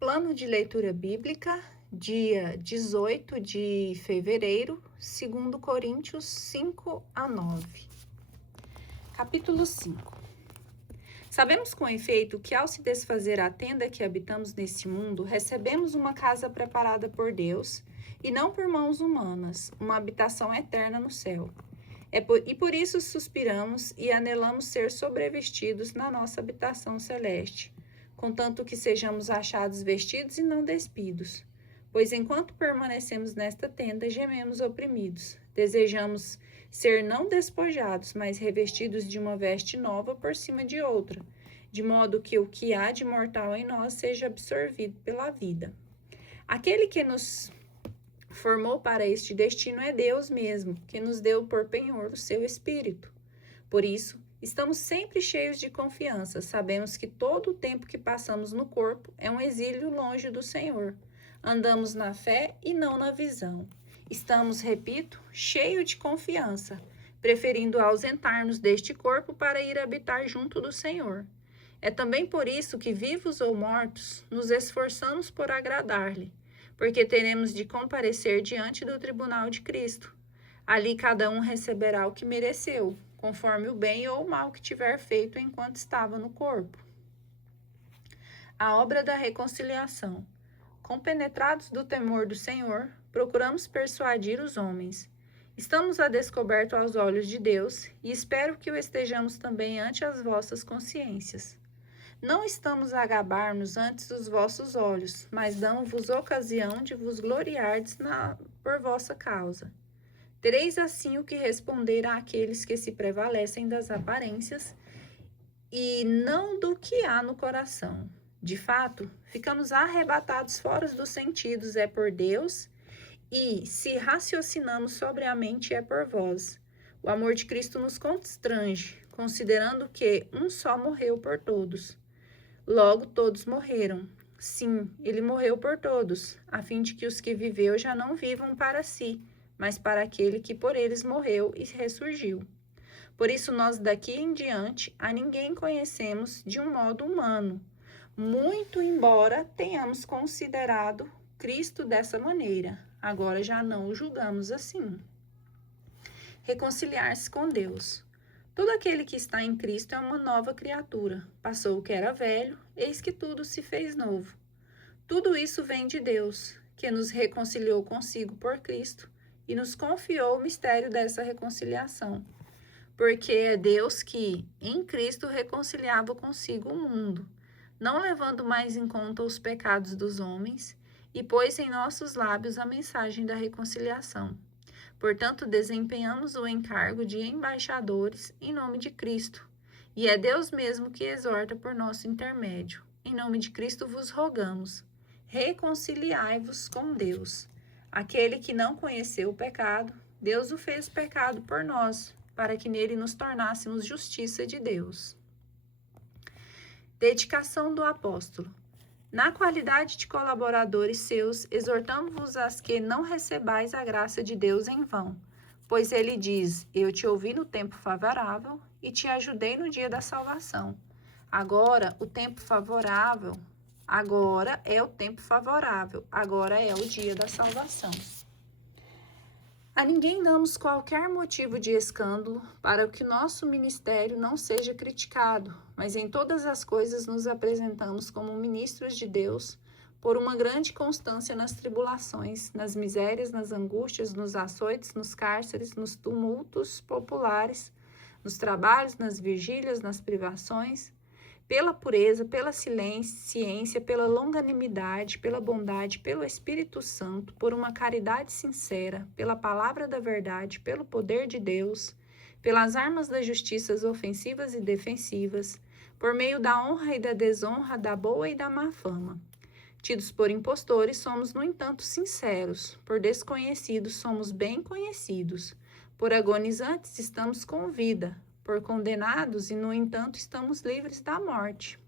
Plano de leitura bíblica, dia 18 de fevereiro, 2 Coríntios 5 a 9. Capítulo 5. Sabemos com efeito que ao se desfazer a tenda que habitamos neste mundo, recebemos uma casa preparada por Deus, e não por mãos humanas, uma habitação eterna no céu. E por isso suspiramos e anelamos ser sobrevestidos na nossa habitação celeste, contanto que sejamos achados vestidos e não despidos. Pois enquanto permanecemos nesta tenda, gememos oprimidos. Desejamos ser não despojados, mas revestidos de uma veste nova por cima de outra, de modo que o que há de mortal em nós seja absorvido pela vida. Aquele que nos formou para este destino é Deus mesmo, que nos deu por penhor o seu Espírito. Por isso, estamos sempre cheios de confiança, sabemos que todo o tempo que passamos no corpo é um exílio longe do Senhor. Andamos na fé e não na visão. Estamos, repito, cheios de confiança, preferindo ausentar-nos deste corpo para ir habitar junto do Senhor. É também por isso que, vivos ou mortos, nos esforçamos por agradar-lhe, porque teremos de comparecer diante do tribunal de Cristo. Ali cada um receberá o que mereceu, conforme o bem ou o mal que tiver feito enquanto estava no corpo. A obra da reconciliação. Compenetrados do temor do Senhor, procuramos persuadir os homens. Estamos a descoberto aos olhos de Deus, e espero que o estejamos também ante as vossas consciências. Não estamos a gabar-nos ante os vossos olhos, mas damos-vos ocasião de vos gloriardes por vossa causa. Tereis assim o que responder àqueles que se prevalecem das aparências e não do que há no coração. De fato, ficamos arrebatados fora dos sentidos é por Deus, e se raciocinamos sobriamente é por vós. O amor de Cristo nos constrange, considerando que um só morreu por todos. Logo todos morreram. Sim, ele morreu por todos, a fim de que os que viveu já não vivam para si, mas para aquele que por eles morreu e ressurgiu. Por isso nós daqui em diante a ninguém conhecemos de um modo humano, muito embora tenhamos considerado Cristo dessa maneira, agora já não o julgamos assim. Reconciliar-se com Deus. Todo aquele que está em Cristo é uma nova criatura. Passou o que era velho, eis que tudo se fez novo. Tudo isso vem de Deus, que nos reconciliou consigo por Cristo e nos confiou o mistério dessa reconciliação. Porque é Deus que, em Cristo, reconciliava consigo o mundo, não levando mais em conta os pecados dos homens, e pôs em nossos lábios a mensagem da reconciliação. Portanto, desempenhamos o encargo de embaixadores em nome de Cristo, e é Deus mesmo que exorta por nosso intermédio. Em nome de Cristo vos rogamos, reconciliai-vos com Deus. Aquele que não conheceu o pecado, Deus o fez pecado por nós, para que nele nos tornássemos justiça de Deus. Dedicação do apóstolo. Na qualidade de colaboradores seus, exortamos-vos a que não recebais a graça de Deus em vão, pois ele diz, eu te ouvi no tempo favorável e te ajudei no dia da salvação. Agora é o tempo favorável, agora é o dia da salvação. A ninguém damos qualquer motivo de escândalo para que nosso ministério não seja criticado, mas em todas as coisas nos apresentamos como ministros de Deus por uma grande constância nas tribulações, nas misérias, nas angústias, nos açoites, nos cárceres, nos tumultos populares, nos trabalhos, nas vigílias, nas privações, pela pureza, pela ciência, pela longanimidade, pela bondade, pelo Espírito Santo, por uma caridade sincera, pela palavra da verdade, pelo poder de Deus, pelas armas das justiças ofensivas e defensivas, por meio da honra e da desonra, da boa e da má fama. Tidos por impostores, somos, no entanto, sinceros, por desconhecidos, somos bem conhecidos, por agonizantes, estamos com vida, por condenados e, no entanto, estamos livres da morte.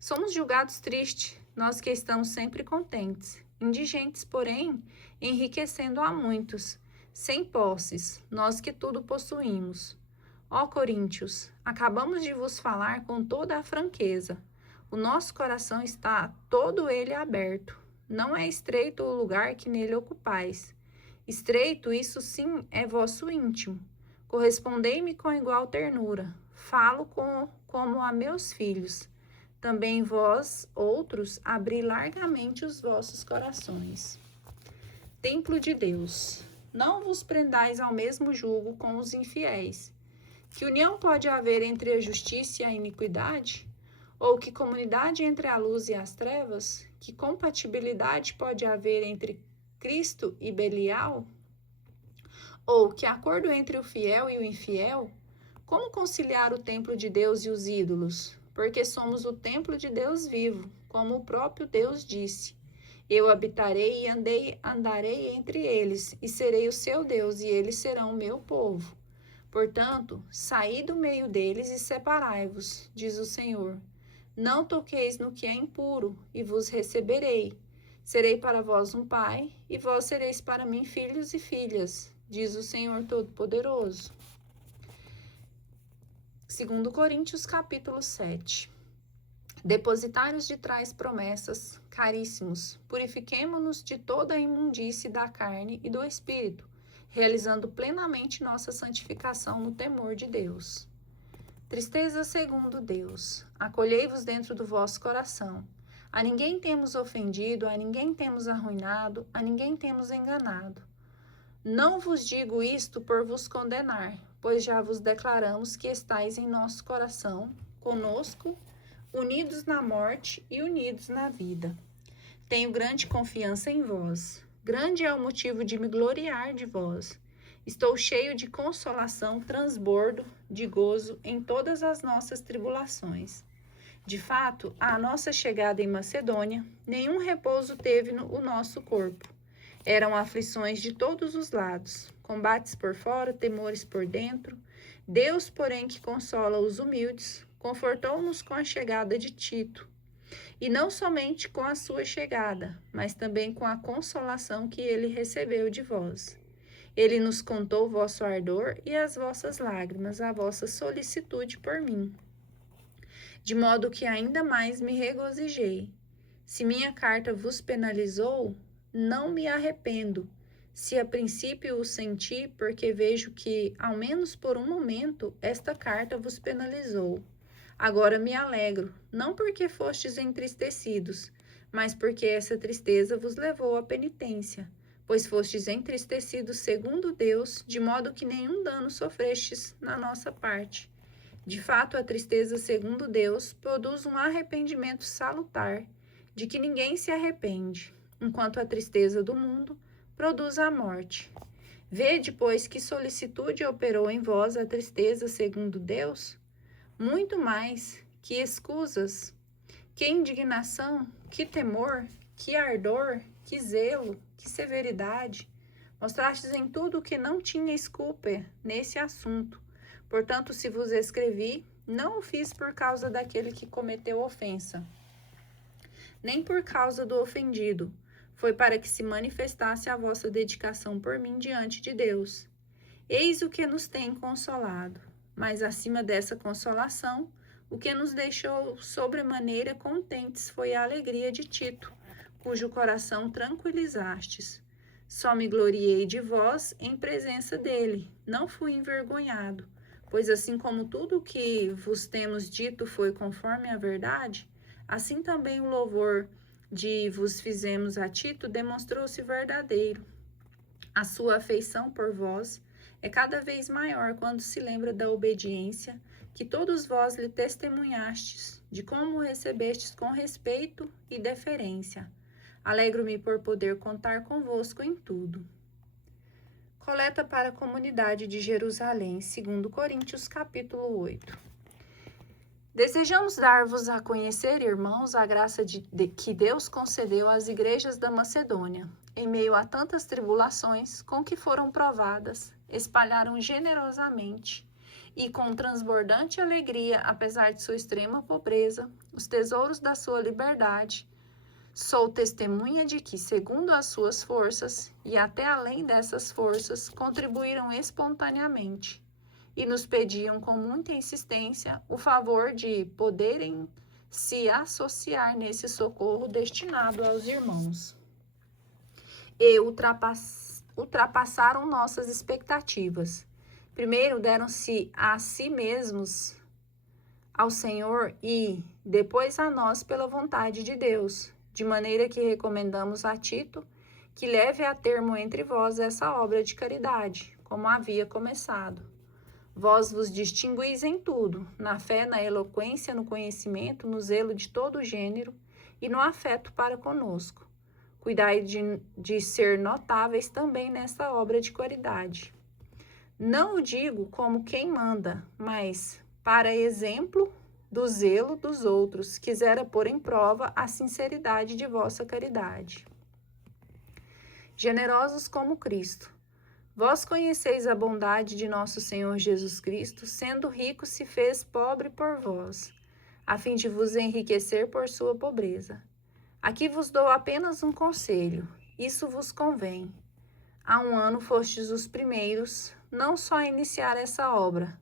Somos julgados tristes, nós que estamos sempre contentes, indigentes, porém, enriquecendo a muitos, sem posses, nós que tudo possuímos. Ó Coríntios, acabamos de vos falar com toda a franqueza. O nosso coração está todo ele aberto. Não é estreito o lugar que nele ocupais. Estreito, isso sim, é vosso íntimo. Correspondei-me com igual ternura. Falo como a meus filhos. Também vós, outros, abri largamente os vossos corações. Templo de Deus. Não vos prendais ao mesmo jugo com os infiéis. Que união pode haver entre a justiça e a iniquidade? Ou que comunidade entre a luz e as trevas? Que compatibilidade pode haver entre Cristo e Belial? Ou que acordo entre o fiel e o infiel? Como conciliar o templo de Deus e os ídolos? Porque somos o templo de Deus vivo, como o próprio Deus disse. Eu habitarei e andarei entre eles, e serei o seu Deus, e eles serão o meu povo. Portanto, saí do meio deles e separai-vos, diz o Senhor. Não toqueis no que é impuro, e vos receberei. Serei para vós um pai, e vós sereis para mim filhos e filhas, diz o Senhor Todo-Poderoso. 2 Coríntios, capítulo 7. Depositários de tais promessas, caríssimos, purifiquemo-nos de toda a imundície da carne e do espírito, realizando plenamente nossa santificação no temor de Deus. Tristeza segundo Deus, acolhei-vos dentro do vosso coração. A ninguém temos ofendido, a ninguém temos arruinado, a ninguém temos enganado. Não vos digo isto por vos condenar, pois já vos declaramos que estáis em nosso coração, conosco, unidos na morte e unidos na vida. Tenho grande confiança em vós. Grande é o motivo de me gloriar de vós. Estou cheio de consolação, transbordo de gozo em todas as nossas tribulações. De fato, à nossa chegada em Macedônia, nenhum repouso teve o nosso corpo. Eram aflições de todos os lados, combates por fora, temores por dentro. Deus, porém, que consola os humildes, confortou-nos com a chegada de Tito. E não somente com a sua chegada, mas também com a consolação que ele recebeu de vós. Ele nos contou o vosso ardor e as vossas lágrimas, a vossa solicitude por mim. De modo que ainda mais me regozijei. Se minha carta vos penalizou, não me arrependo. Se a princípio o senti, porque vejo que, ao menos por um momento, esta carta vos penalizou. Agora me alegro, não porque fostes entristecidos, mas porque essa tristeza vos levou à penitência, pois fostes entristecidos segundo Deus, de modo que nenhum dano sofrestes na nossa parte. De fato, a tristeza segundo Deus produz um arrependimento salutar, de que ninguém se arrepende, enquanto a tristeza do mundo produz a morte. Vede, pois, que solicitude operou em vós a tristeza segundo Deus? Muito mais, que escusas, que indignação, que temor, que ardor, que zelo, que severidade. Mostrastes em tudo que não tinhais culpa nesse assunto. Portanto, se vos escrevi, não o fiz por causa daquele que cometeu ofensa, nem por causa do ofendido. Foi para que se manifestasse a vossa dedicação por mim diante de Deus. Eis o que nos tem consolado. Mas acima dessa consolação, o que nos deixou sobremaneira contentes foi a alegria de Tito, cujo coração tranquilizastes. Só me gloriei de vós em presença dele, não fui envergonhado, pois assim como tudo o que vos temos dito foi conforme a verdade, assim também o louvor de vos fizemos a Tito demonstrou-se verdadeiro. A sua afeição por vós é cada vez maior quando se lembra da obediência que todos vós lhe testemunhastes, de como o recebestes com respeito e deferência. Alegro-me por poder contar convosco em tudo. Coleta para a comunidade de Jerusalém, 2 Coríntios, capítulo 8. Desejamos dar-vos a conhecer, irmãos, a graça que Deus concedeu às igrejas da Macedônia, em meio a tantas tribulações com que foram provadas, espalharam generosamente e com transbordante alegria, apesar de sua extrema pobreza, os tesouros da sua liberdade. Sou testemunha de que, segundo as suas forças, e até além dessas forças, contribuíram espontaneamente, e nos pediam com muita insistência o favor de poderem se associar nesse socorro destinado aos irmãos. E ultrapassaram nossas expectativas. Primeiro deram-se a si mesmos ao Senhor e depois a nós pela vontade de Deus, de maneira que recomendamos a Tito que leve a termo entre vós essa obra de caridade, como havia começado. Vós vos distinguis em tudo, na fé, na eloquência, no conhecimento, no zelo de todo gênero e no afeto para conosco. Cuidai de ser notáveis também nesta obra de caridade. Não o digo como quem manda, mas para exemplo do zelo dos outros, quisera pôr em prova a sinceridade de vossa caridade. Generosos como Cristo. Vós conheceis a bondade de nosso Senhor Jesus Cristo, sendo rico se fez pobre por vós, a fim de vos enriquecer por sua pobreza. Aqui vos dou apenas um conselho, isso vos convém. Há 1 ano fostes os primeiros, não só a iniciar essa obra,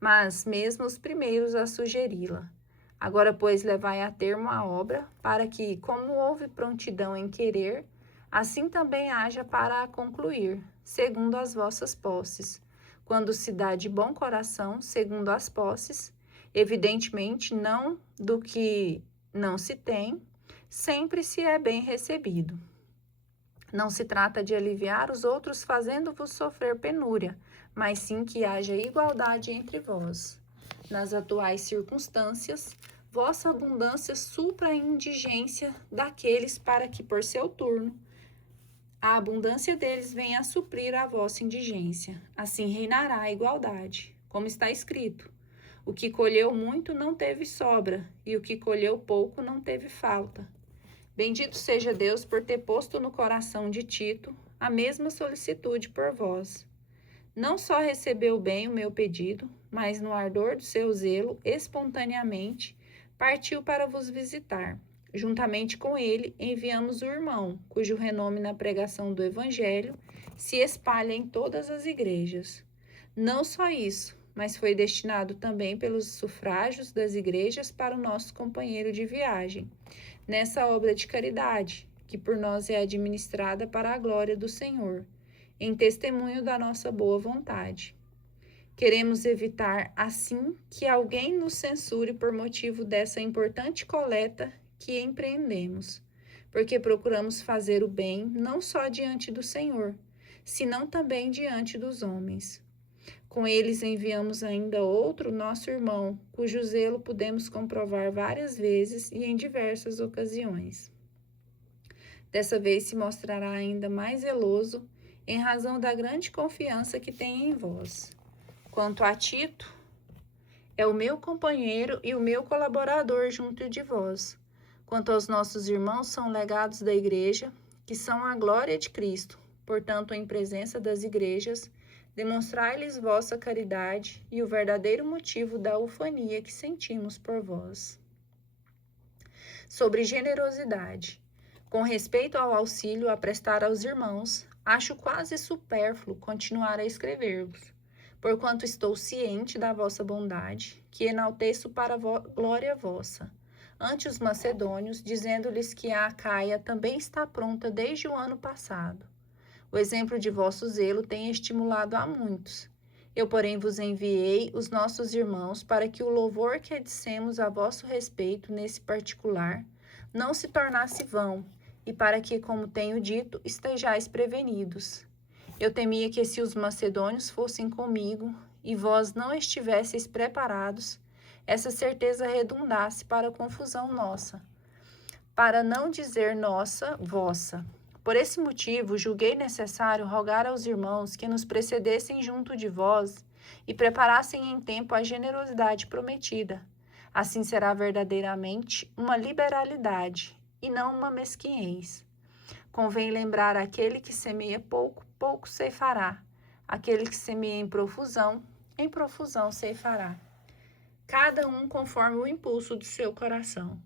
mas mesmo os primeiros a sugeri-la. Agora, pois, levai a termo a obra, para que, como houve prontidão em querer, assim também haja para a concluir, segundo as vossas posses. Quando se dá de bom coração, segundo as posses, evidentemente não do que não se tem, sempre se é bem recebido. Não se trata de aliviar os outros fazendo-vos sofrer penúria, mas sim que haja igualdade entre vós. Nas atuais circunstâncias, vossa abundância supra a indigência daqueles para que, por seu turno, a abundância deles venha a suprir a vossa indigência. Assim reinará a igualdade. Como está escrito, o que colheu muito não teve sobra, e o que colheu pouco não teve falta. Bendito seja Deus por ter posto no coração de Tito a mesma solicitude por vós. Não só recebeu bem o meu pedido, mas no ardor do seu zelo, espontaneamente, partiu para vos visitar. Juntamente com ele, enviamos o irmão, cujo renome na pregação do Evangelho se espalha em todas as igrejas. Não só isso, mas foi destinado também pelos sufrágios das igrejas para o nosso companheiro de viagem, nessa obra de caridade, que por nós é administrada para a glória do Senhor, em testemunho da nossa boa vontade. Queremos evitar, assim, que alguém nos censure por motivo dessa importante coleta que empreendemos, porque procuramos fazer o bem não só diante do Senhor, senão também diante dos homens. Com eles enviamos ainda outro nosso irmão, cujo zelo pudemos comprovar várias vezes e em diversas ocasiões. Dessa vez se mostrará ainda mais zeloso, em razão da grande confiança que tem em vós. Quanto a Tito, é o meu companheiro e o meu colaborador junto de vós. Quanto aos nossos irmãos, são legados da igreja, que são a glória de Cristo. Portanto, em presença das igrejas, demonstrai-lhes vossa caridade e o verdadeiro motivo da ufania que sentimos por vós. Sobre generosidade. Com respeito ao auxílio a prestar aos irmãos, acho quase supérfluo continuar a escrever-vos, porquanto estou ciente da vossa bondade, que enalteço para glória vossa, ante os macedônios, dizendo-lhes que a Acaia também está pronta desde o ano passado. O exemplo de vosso zelo tem estimulado a muitos. Eu, porém, vos enviei os nossos irmãos para que o louvor que dissemos a vosso respeito nesse particular não se tornasse vão, e para que, como tenho dito, estejais prevenidos. Eu temia que se os macedônios fossem comigo e vós não estivesseis preparados, essa certeza redundasse para a confusão nossa, para não dizer nossa, vossa. Por esse motivo, julguei necessário rogar aos irmãos que nos precedessem junto de vós e preparassem em tempo a generosidade prometida. Assim será verdadeiramente uma liberalidade e não uma mesquinhez. Convém lembrar aquele que semeia pouco, pouco ceifará. Aquele que semeia em profusão ceifará. Cada um conforme o impulso do seu coração,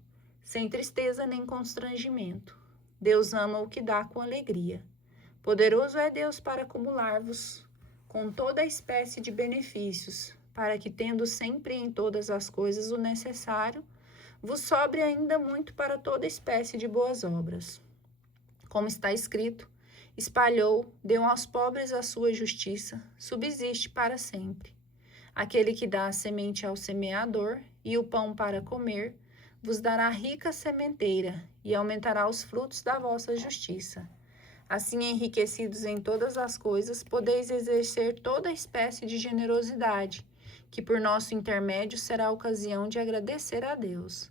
sem tristeza nem constrangimento. Deus ama o que dá com alegria. Poderoso é Deus para acumular-vos com toda espécie de benefícios, para que, tendo sempre em todas as coisas o necessário, vos sobre ainda muito para toda espécie de boas obras. Como está escrito, espalhou, deu aos pobres a sua justiça, subsiste para sempre. Aquele que dá a semente ao semeador e o pão para comer, vos dará rica sementeira e aumentará os frutos da vossa justiça. Assim, enriquecidos em todas as coisas, podeis exercer toda espécie de generosidade, que por nosso intermédio será ocasião de agradecer a Deus.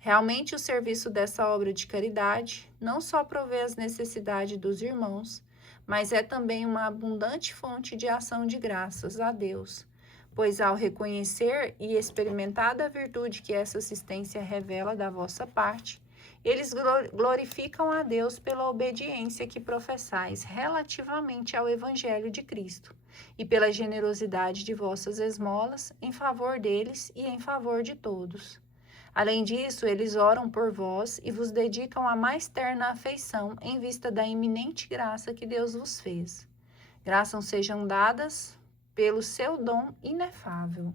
Realmente, o serviço dessa obra de caridade não só provê as necessidades dos irmãos, mas é também uma abundante fonte de ação de graças a Deus, pois ao reconhecer e experimentar a virtude que essa assistência revela da vossa parte, eles glorificam a Deus pela obediência que professais relativamente ao Evangelho de Cristo e pela generosidade de vossas esmolas em favor deles e em favor de todos. Além disso, eles oram por vós e vos dedicam a mais terna afeição em vista da iminente graça que Deus vos fez. Graças sejam dadas pelo seu dom inefável.